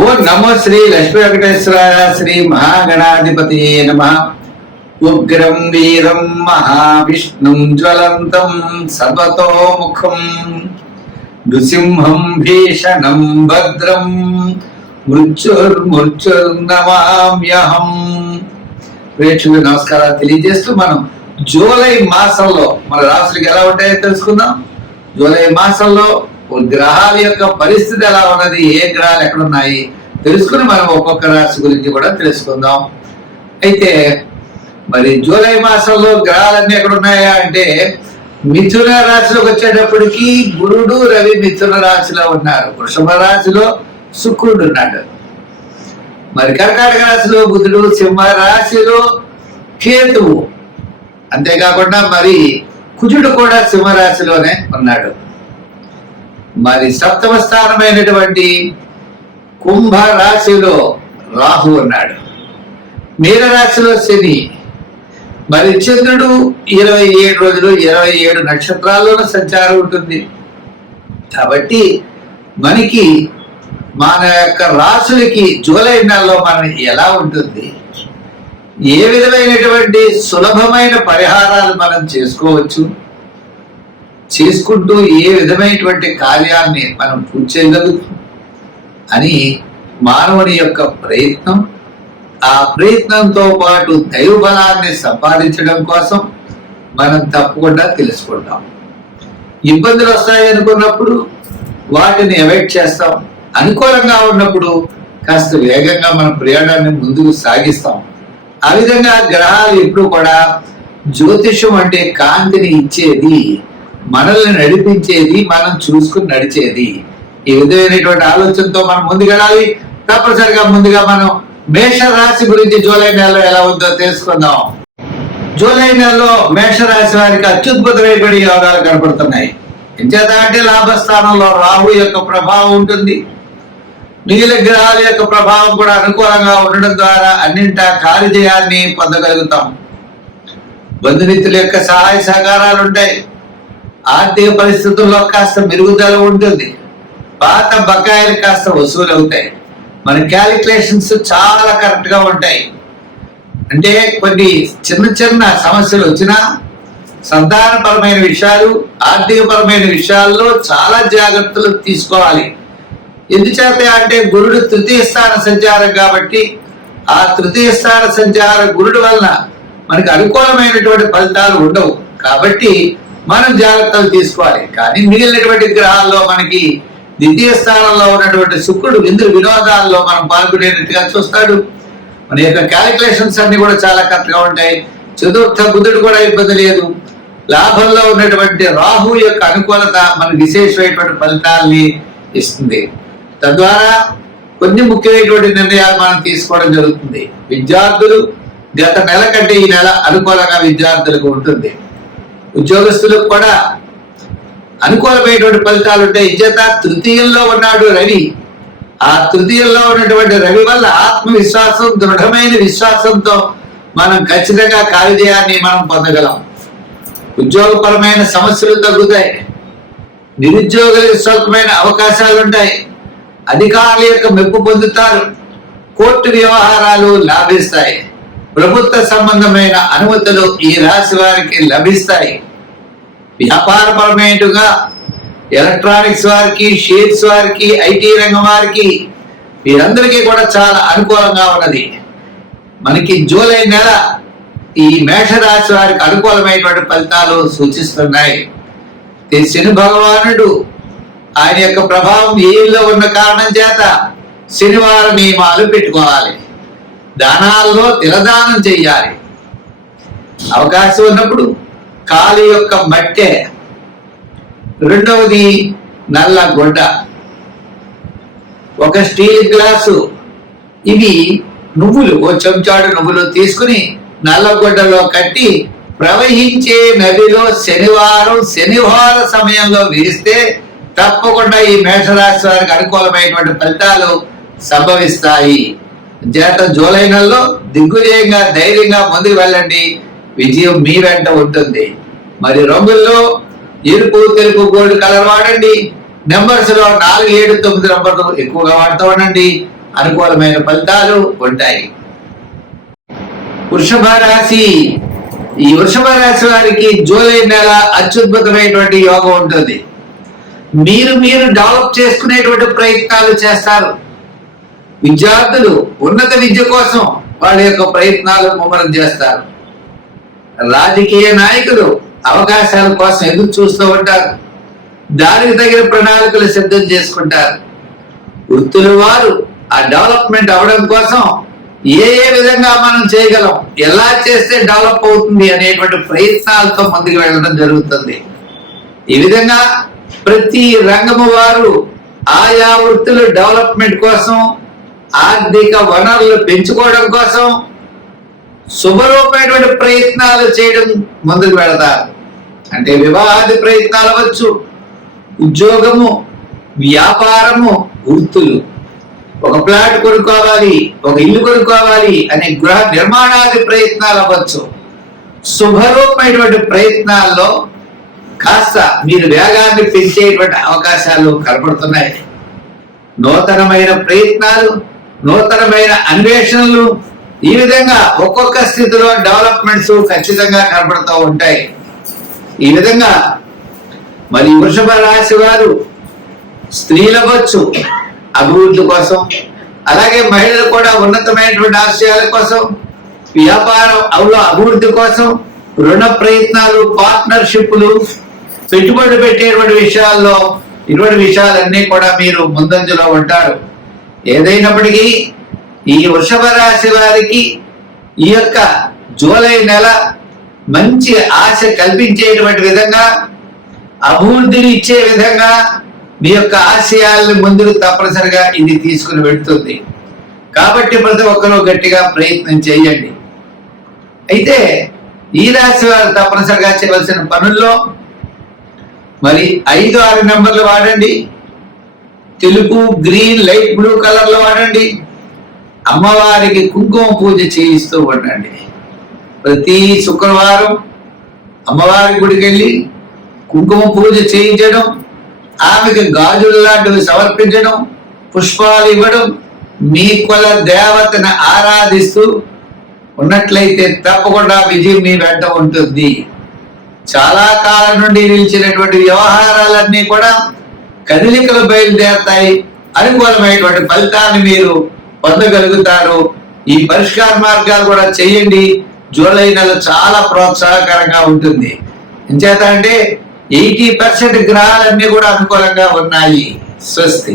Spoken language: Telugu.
ఓ నమో శ్రీ లక్ష్మీ వెంకటేశ్వరాయ శ్రీ మహాగణాధిపతి నమ. ఉగ్రం వీరం మహావిష్ణుం జ్వలంతం సర్వతోముఖం నృసింహం భీషణం భద్రం మృత్యుర్నమామ్యహం. ప్రేక్షకులకు నమస్కారాలు తెలియజేస్తూ మనం జూలై మాసంలో మన రాశులకు ఎలా ఉంటాయో తెలుసుకుందాం. జూలై మాసంలో గ్రహాల యొక్క పరిస్థితి ఎలా ఉన్నది, ఏ గ్రహాలు ఎక్కడ ఉన్నాయి తెలుసుకుని మనం ఒక్కొక్క రాశి గురించి కూడా తెలుసుకుందాం. అయితే మరి జూలై మాసంలో గ్రహాలన్నీ ఎక్కడ ఉన్నాయా అంటే మిథున రాశిలోకి వచ్చేటప్పటికి గురుడు రవి మిథున రాశిలో ఉన్నారు. వృషభ రాశిలో శుక్రుడు ఉన్నాడు. మరి కర్కాటక రాశిలో బుధుడు, సింహ రాశిలో కేతువు, అంతేకాకుండా మరి కుజుడు కూడా సింహరాశిలోనే ఉన్నాడు. మరి సప్తమ స్థానమైనటువంటి కుంభ రాశిలో రాహు ఉన్నాడు. మీన రాశిలో శని, మరి చంద్రుడు 27 రోజులు 27 నక్షత్రాల్లోనూ సంచారం ఉంటుంది. కాబట్టి మనకి మన యొక్క రాశులకి జూలై నెలలో మనం ఎలా ఉంటుంది, ఏ విధమైనటువంటి సులభమైన పరిహారాలు మనం చేసుకోవచ్చు, చేసుకుంటూ ఏ విధమైనటువంటి కార్యాన్ని మనం పూర్తి చేయగలుగుతాం అని మానవుని యొక్క ప్రయత్నం, ఆ ప్రయత్నంతో పాటు దైవ బలాన్ని సంపాదించడం కోసం మనం తప్పకుండా తెలుసుకుంటాం. ఇబ్బందులు వస్తాయి అనుకున్నప్పుడు వాటిని అవాయిడ్ చేస్తాం. అనుకూలంగా ఉన్నప్పుడు కాస్త వేగంగా మన ప్రయాణాన్ని ముందుకు సాగిస్తాం. ఆ విధంగా గ్రహాలు ఎప్పుడు కూడా జ్యోతిషం అంటే కాంతిని ఇచ్చేది, మనల్ని నడిపించేది, మనం చూసుకుని నడిచేది. ఈ విధమైనటువంటి ఆలోచనతో మనం ముందుకెళ్ళాలి. తప్పనిసరిగా ముందుగా మనం మేషరాశి గురించి జూలై నెలలో ఎలా ఉందో తెలుసుకుందాం. జూలై నెలలో మేషరాశి వారికి అత్యద్భుతమైనటువంటి యోగాలు కనపడుతున్నాయి. ఎంచేత అంటే లాభస్థానంలో రాహు యొక్క ప్రభావం ఉంటుంది. మిగిలిన గ్రహాల యొక్క ప్రభావం కూడా అనుకూలంగా ఉండడం ద్వారా అన్నింటా కార్యజయాన్ని పొందగలుగుతాం. బంధుమిత్రుల యొక్క సహాయ సహకారాలు ఉంటాయి. ఆర్థిక పరిస్థితుల్లో కాస్త మెరుగుదల ఉంటుంది. పాత బకాయిలు కాస్త వసూలు అవుతాయి. మన క్యాలిక్యులేషన్స్ చాలా కరెక్ట్ గా ఉంటాయి. అంటే కొన్ని చిన్న చిన్న సమస్యలు వచ్చినా సంతానపరమైన విషయాలు, ఆర్థిక పరమైన విషయాల్లో చాలా జాగ్రత్తలు తీసుకోవాలి. ఎందుచేత అంటే గురుడు తృతీయ స్థాన సంచారం కాబట్టి ఆ తృతీయ స్థాన సంచార గురుడు వలన మనకి అనుకూలమైనటువంటి ఫలితాలు ఉండవు. కాబట్టి మనం జాగ్రత్తలు తీసుకోవాలి. కానీ మిగిలినటువంటి గ్రహాల్లో మనకి ద్వితీయ స్థానంలో ఉన్నటువంటి శుక్రుడు విందు వినోదాల్లో మనం పాల్గొనేటట్టుగా చూస్తాడు. మన యొక్క క్యాలిక్యులేషన్స్ అన్ని కూడా చాలా కరెక్ట్ గా ఉంటాయి. చతుర్థ బుధుడు కూడా ఇబ్బంది లేదు. లాభంలో ఉన్నటువంటి రాహు యొక్క అనుకూలత మనకు విశేషమైనటువంటి ఫలితాలని ఇస్తుంది. తద్వారా కొన్ని ముఖ్యమైనటువంటి నిర్ణయాలు మనం తీసుకోవడం జరుగుతుంది. విద్యార్థులు గత నెల కంటే ఈ నెల అనుకూలంగా విద్యార్థులకు ఉంటుంది. ఉద్యోగస్తులకు కూడా అనుకూలమైనటువంటి ఫలితాలు ఉంటాయి. ఇచ్చేత తృతీయంలో ఉన్నాడు రవి. ఆ తృతీయంలో ఉన్నటువంటి రవి వల్ల ఆత్మవిశ్వాసం, దృఢమైన విశ్వాసంతో మనం ఖచ్చితంగా కార్యజయాన్ని మనం పొందగలం. ఉద్యోగపరమైన సమస్యలు తగ్గుతాయి. నిరుద్యోగులకు స్వల్పమైన అవకాశాలు ఉంటాయి. అధికారుల యొక్క మెప్పు పొందుతారు. కోర్టు వ్యవహారాలు లాభిస్తాయి. ప్రభుత్వ సంబంధమైన అనుమతులు ఈ రాశి వారికి లభిస్తాయి. వ్యాపారపరమైనగా ఎలక్ట్రానిక్స్ వారికి, షేర్స్ వారికి, ఐటీ రంగం వారికి వీరందరికీ కూడా చాలా అనుకూలంగా ఉన్నది. మనకి జూలై నెల ఈ మేషరాశి వారికి అనుకూలమైనటువంటి ఫలితాలు సూచిస్తున్నాయి. శని భగవానుడు ఆయన యొక్క ప్రభావం ఏళ్ళలో ఉన్న కారణం చేత శనివారం నియమాలు పెట్టుకోవాలి. దానాల్లో తిలదానం చెయ్యాలి. అవకాశం ఉన్నప్పుడు కాలి యొక్క మట్టె, రెండవది నల్ల గుడ్డ, ఒక స్టీల్ గ్లాసు, ఇవి నువ్వులు, ఓ చెంచాడు నువ్వులు తీసుకుని నల్లగొడ్డలో కట్టి ప్రవహించే నదిలో శనివార సమయంలో వేస్తే తప్పకుండా ఈ మేషరాశి వారికి అనుకూలమైనటువంటి ఫలితాలు సంభవిస్తాయి. చేత జూలై నెలలో దిగ్విజయంగా ధైర్యంగా ముందుకు వెళ్ళండి. విజయం మీ వెంట ఉంటుంది. మరి రంగుల్లో ఎరుపు, తెలుపు, గోల్డ్ కలర్ వాడండి. నెంబర్స్ లో 4, 7, 9 నంబర్లు ఎక్కువగా వాడుతూ ఉండండి. అనుకూలమైన ఫలితాలు ఉంటాయి. వృషభ రాశి, ఈ వృషభ రాశి వారికి జూలై నెల అత్యద్భుతమైనటువంటి యోగం ఉంటుంది. మీరు డెవలప్ చేసుకునేటువంటి ప్రయత్నాలు చేస్తారు. విద్యార్థులు ఉన్నత విద్య కోసం వాళ్ళ యొక్క ప్రయత్నాలు ముమ్మరం చేస్తారు. రాజకీయ నాయకులు అవకాశాల కోసం ఎదురు చూస్తూ ఉంటారు. దానికి తగిన ప్రణాళికలు సిద్ధం చేసుకుంటారు. వృత్తుల వారు ఆ డెవలప్మెంట్ అవడం కోసం ఏ విధంగా మనం చేయగలం, ఎలా చేస్తే డెవలప్ అవుతుంది అనేటువంటి ప్రయత్నాలతో ముందుకు వెళ్ళడం జరుగుతుంది. ఈ విధంగా ప్రతి రంగము వారు ఆయా వృత్తుల డెవలప్మెంట్ కోసం, ఆర్థిక వనరులు పెంచుకోవడం కోసం శుభరూపమైనటువంటి ప్రయత్నాలు చేయడం ముందుకు వెళతారు. అంటే వివాహాది ప్రయత్నాలు అవ్వచ్చు, ఉద్యోగము, వ్యాపారము, వృత్తులు, ఒక ప్లాట్ కొనుక్కోవాలి, ఒక ఇల్లు కొనుక్కోవాలి అనే గృహ నిర్మాణాది ప్రయత్నాలు అవ్వచ్చు. శుభరూపమైనటువంటి ప్రయత్నాల్లో కాస్త మీరు వేగాన్ని పెంచేటువంటి అవకాశాలు కనబడుతున్నాయి. నూతనమైన ప్రయత్నాలు, నూతనమైన అన్వేషణలు, ఈ విధంగా ఒక్కొక్క స్థితిలో డెవలప్మెంట్స్ ఖచ్చితంగా కనబడుతూ ఉంటాయి. ఈ విధంగా మరి వృషభ రాశి వారు స్త్రీలవచ్చు అభివృద్ధి కోసం, అలాగే మహిళలు కూడా ఉన్నతమైనటువంటి ఆశయాల కోసం, వ్యాపారం అభివృద్ధి కోసం, రుణ ప్రయత్నాలు, పార్ట్నర్షిప్లు, పెట్టుబడి పెట్టేటువంటి విషయాల్లో ఇటువంటి విషయాలన్నీ కూడా మీరు ముందంజలో ఉంటారు. ఏదైనప్పటికీ ఈ వృషభ రాశి వారికి ఈ యొక్క జూలై నెల మంచి ఆశ కల్పించేటువంటి విధంగా, అభివృద్ధిని ఇచ్చే విధంగా మీ యొక్క ఆశయాలను ముందుకు తప్పనిసరిగా ఇది తీసుకుని వెళ్తుంది. కాబట్టి ప్రతి ఒక్కరూ గట్టిగా ప్రయత్నం చేయండి. అయితే ఈ రాశి వారు తప్పనిసరిగా చేయవలసిన పనుల్లో మరి 5, 6 నెంబర్లు వాడండి. తెలుపు, గ్రీన్, లైట్ బ్లూ కలర్లో వాడండి. అమ్మవారికి కుంకుమ పూజ చేయిస్తూ ఉండండి. ప్రతి శుక్రవారం అమ్మవారి గుడికి వెళ్ళి కుంకుమ పూజ చేయించడం, ఆమెకి గాజులు లాంటివి సమర్పించడం, పుష్పాలు ఇవ్వడం, మీ కుల దేవతను ఆరాధిస్తూ ఉన్నట్లయితే తప్పకుండా విజయం మీ వెంట ఉంటుంది. చాలా కాలం నుండి నిలిచినటువంటి వ్యవహారాలన్నీ కూడా కదలికలు బయలుదేరతాయి. అనుకూలమైనటువంటి ఫలితాన్ని మీరు పొందగలుగుతారు. ఈ పరిష్కార మార్గాలు కూడా చేయండి. జూలై నెల చాలా ప్రోత్సాహకరంగా ఉంటుంది. ఎంచేత అంటే 80% గ్రహాలన్నీ కూడా అనుకూలంగా ఉన్నాయి. స్వస్తి.